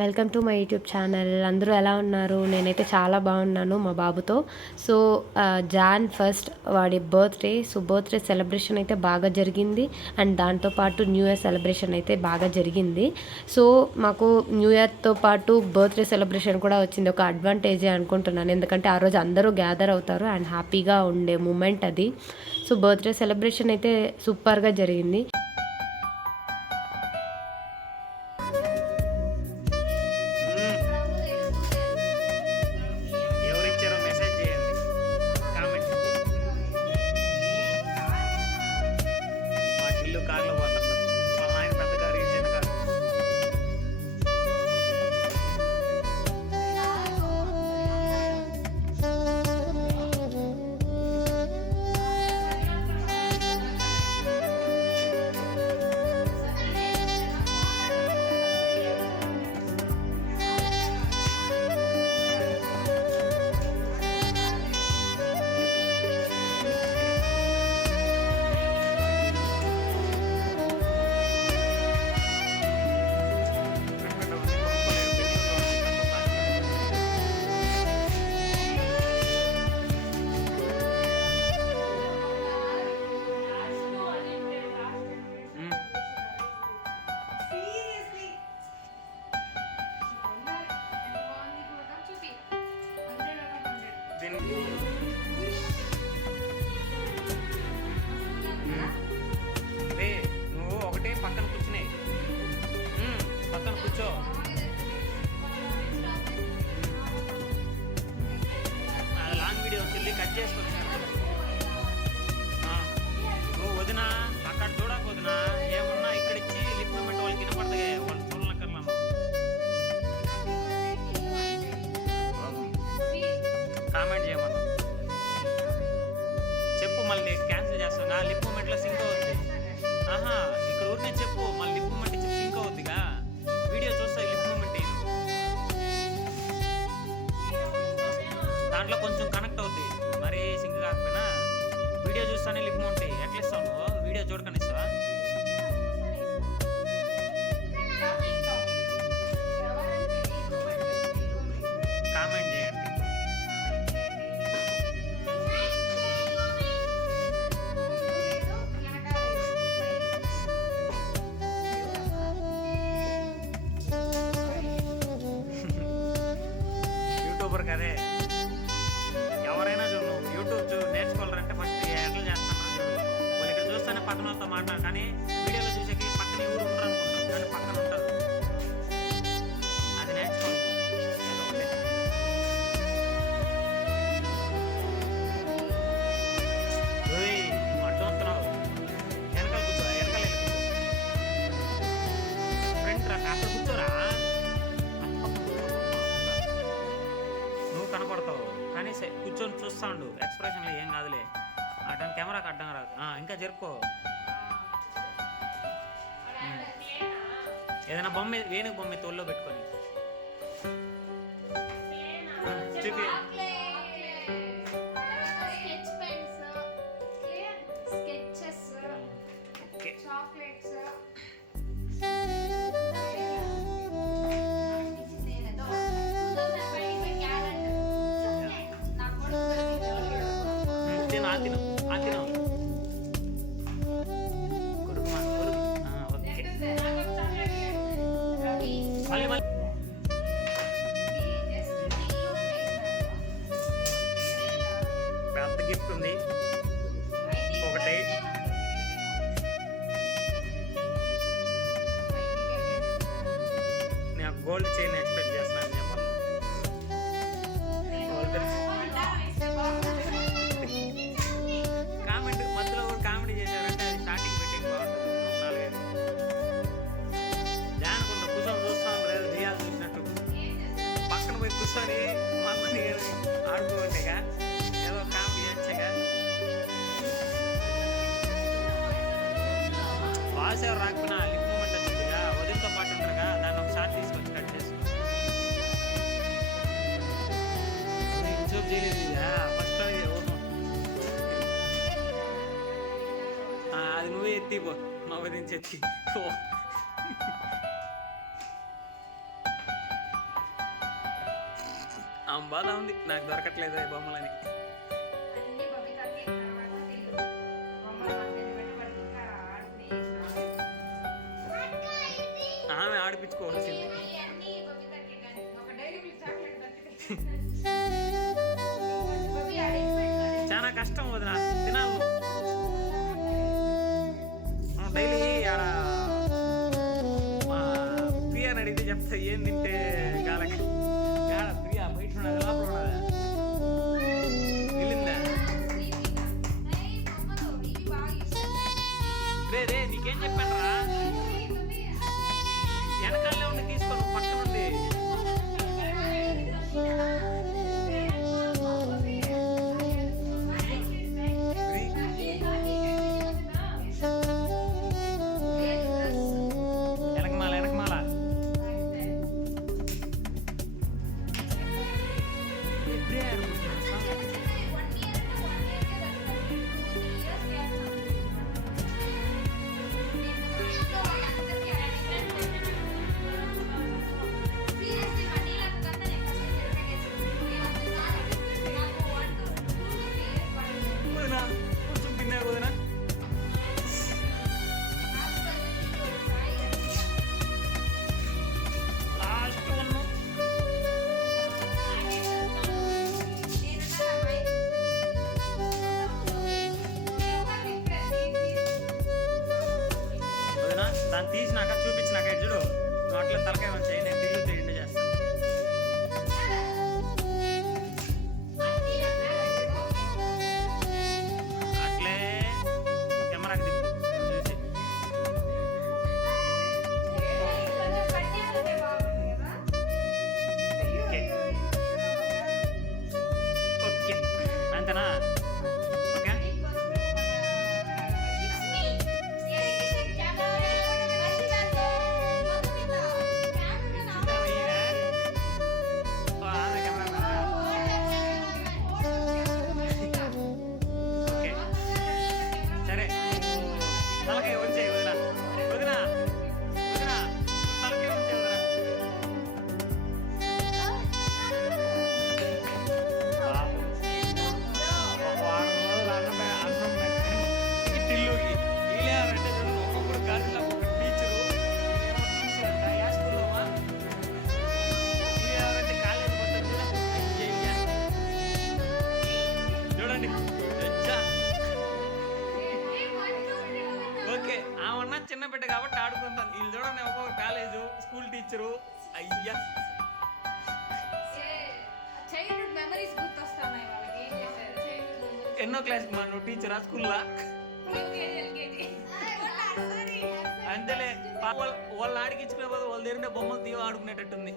Welcome to my YouTube channel. అందరూ ఎలా ఉన్నారు? నేనైతే చాలా బాగున్నాను మా బాబుతో. సో జాన్ 1 వాడి బర్త్డే. సో బర్త్డే సెలబ్రేషన్ అయితే బాగా జరిగింది. అండ్ దాంతోపాటు న్యూ ఇయర్ సెలబ్రేషన్ అయితే బాగా జరిగింది. సో మాకు న్యూ ఇయర్తో పాటు బర్త్డే సెలబ్రేషన్ కూడా వచ్చింది. ఒక అడ్వాంటేజే అనుకుంటున్నాను, ఎందుకంటే ఆ రోజు అందరూ గ్యాదర్ అవుతారు అండ్ హ్యాపీగా ఉండే మూమెంట్ అది. సో బర్త్డే సెలబ్రేషన్ అయితే సూపర్గా జరిగింది. ఎవరిచ్చారో మెసేజ్ చేయండి, కామెంట్. మా ఇల్లు కార్లో పోతాను, వాళ్ళ ఆయన పెద్ద కారు, ఈ చిన్న కారు. రే నువ్వు ఒకటే పక్కన కూర్చునే, పక్కన కూర్చో. లాంగ్ వీడియో వచ్చి కట్ చేసుకొచ్చాను. నువ్వు వదినా అక్కడ చూడక వదినా, ఏమన్నా ఇక్కడ ఇచ్చి లిప్ మూమెంట్ వాళ్ళకి వినపడదు, వాళ్ళు చూడనక్కర్లా. కామెంట్ చేయమన్నా చెప్పు, మళ్ళీ క్యాన్సిల్ చేస్తాను. లిప్ మూమెంట్లో సింక్ అవుద్ది. ఆహా, ఇక్కడ ఊరినే చెప్పు, మళ్ళీ లిప్ మూమెంట్ ఇచ్చి సింక్ అవుద్దిగా. వీడియో చూస్తా లిప్ మూమెంట్ దాంట్లో కొంచెం కనెక్ట్ అవుద్ది, మరి సింక్ కాకపోయినా. వీడియో చూస్తానే లిప్ మూమెంట్ ఎట్లా ఇస్తావు నువ్వు? వీడియో చూడకని ఇస్తావా? కామెంట్ చేయండి. యూట్యూబర్ కదే, ఎవరైనా చూడు, యూట్యూబ్ నేర్చుకోవాలంటే ఫస్ట్ ఎట్లా చేస్తాను చూడు. వాళ్ళు ఇక్కడ చూస్తేనే పక్కన వాళ్ళతో మాట్లాడు, కానీ వీడియోలో చూసేకి పక్కన ఎవరు ఉండరు అనుకుంటారు, కానీ పక్కన ఉంటారు. అది నేర్చుకోవాలి. నువ్వు అడ్డు వస్తున్నావు, వెనకాల కూర్చో, వెనకాల వెళ్ళి కూర్చో. ఫ్రంట్ రా, అక్కడ కూర్చోరా. నువ్వు కనపడతావు కానీ కూర్చొని చూస్తా ఉండు, ఎక్స్ప్రెషన్లో ఏం కాదులే. ఆ టైం కెమెరాకి అడ్డం రాదు. ఇంకా జరుపుకో. ఏదైనా బొమ్మ, వేణుగు బొమ్మ తోల్లో పెట్టుకొని చూపి. ఓకే, తిను కొడుకు మా కొడుకు. ఓకే, మళ్ళీ మళ్ళీ పెద్ద గిఫ్ట్ ఉంది ఒకటి. నేను గోల్డ్ చైన్ ఎక్స్పెక్ట్ చేస్తున్నాను చెప్పాను. కామెంట్ మధ్యలో కూడా కామెడీ చేశారంటే అది స్టార్టింగ్ పెట్టింగ్ బాగుంటుంది. నాలుగైదు జానుకుంటా కూర్చొని చూస్తాను, లేదు దియాలు చూసినట్టు పక్కన పోయి కూర్చొని మమ్మల్ని ఆడుకోండిగా, ఏదో కామెడీ వచ్చాగా. వాయిస్ ఎవరు రాకపోయినా లిప్ మూమెంట్ వచ్చిందిగా, వదిలితో పాటు ఉంటారుగా, దాన్ని ఒక షార్ట్ తీసుకొచ్చి కట్ చేసుకో. యూట్యూబ్ చేయలేదు ఫస్ట్ అది నువ్వే ఎత్తిపో, మా వదిలించి ఎత్తి. బాధ ఉంది, నాకు దొరకట్లేదు ఈ బొమ్మలని. అన్ని బబితాకి తర్వాత వీళ్ళు బొమ్మలు వాటిని పెట్టి వాటికి ఇంకా ఆడుకుని ఆమె ఆడిపించుకోవాల్సింది. అన్ని బబితాకి కానీ ఒక డైరీ మిల్క్ చాక్లెట్ దొరికితే బబి ఆడేసి పెట్టుకోవాలి. చాలా కష్టం వదిన, తినాలి డైలీ. ఆడ ప్రియా అడిగితే చెప్తా ఏం తింటే కాలకి. ప్రియా బయట ఉన్నది లోపల ఉన్నదా వెళ్ళిందా? బొమ్మలు ఇవి బాగా ఇష్టం. రే నీకేం చెప్పాను రా, వెనకాలనే ఉండి తీసుకోను పక్క నుండి. వెనకమాల వెనకమాల వదినా కొంచెం పిన్నా వదినా. లాస్ట్ వన్ వదినా, దాన్ని తీసినాక చూపించినాక ఇటు చూడు, నోట్లో తలకాయ వచ్చాయి, నేను తిరుగుతూ ఎండు చేస్తాను. అట్లే కెమెరాకి తిప్పు చూసి. ఓకే అంతేనా? ఓకే ఓకే సరే, తలకాయ వచ్చాయి వదినా. వదినా వదినా తలకాయ వచ్చాయి వదినా. పాపం. ఒక వారం రోజులు అన్నం టిల్లుకి వీళ్ళేవారంటే చూడండి, ఒక్కొక్కడు గాజులో ఒక్కొక్క టీచరు. నేనేమో టీచర్ అంట యా స్కూల్లోమా. వీళ్ళెవరంటే కాలేజీ పోతారు చూడ. అయ్యయ్యా చూడండి అచ్చా. ఓకే ఆమన్నా చిన్న బిడ్డ కాబట్టి ఆడుకుంటాను. వీళ్ళు చూడండి ఒక్కొక్క కాలేజు స్కూల్ టీచరు. అయ్యా చైల్డ్హుడ్ మెమరీస్ గుర్తొస్తున్నాయి వాళ్ళకి. ఏం చేశారు చైల్డ్హుడ్ ఎన్నో క్లాస్ మా నువ్వు టీచరా స్కూల్లా? ఎల్కేజీ అంతేలే, వాళ్ళు ఆడికించుకునే బదులు వాళ్ళ దగ్గర బొమ్మలు తీవ ఆడుకునేటట్టుంది.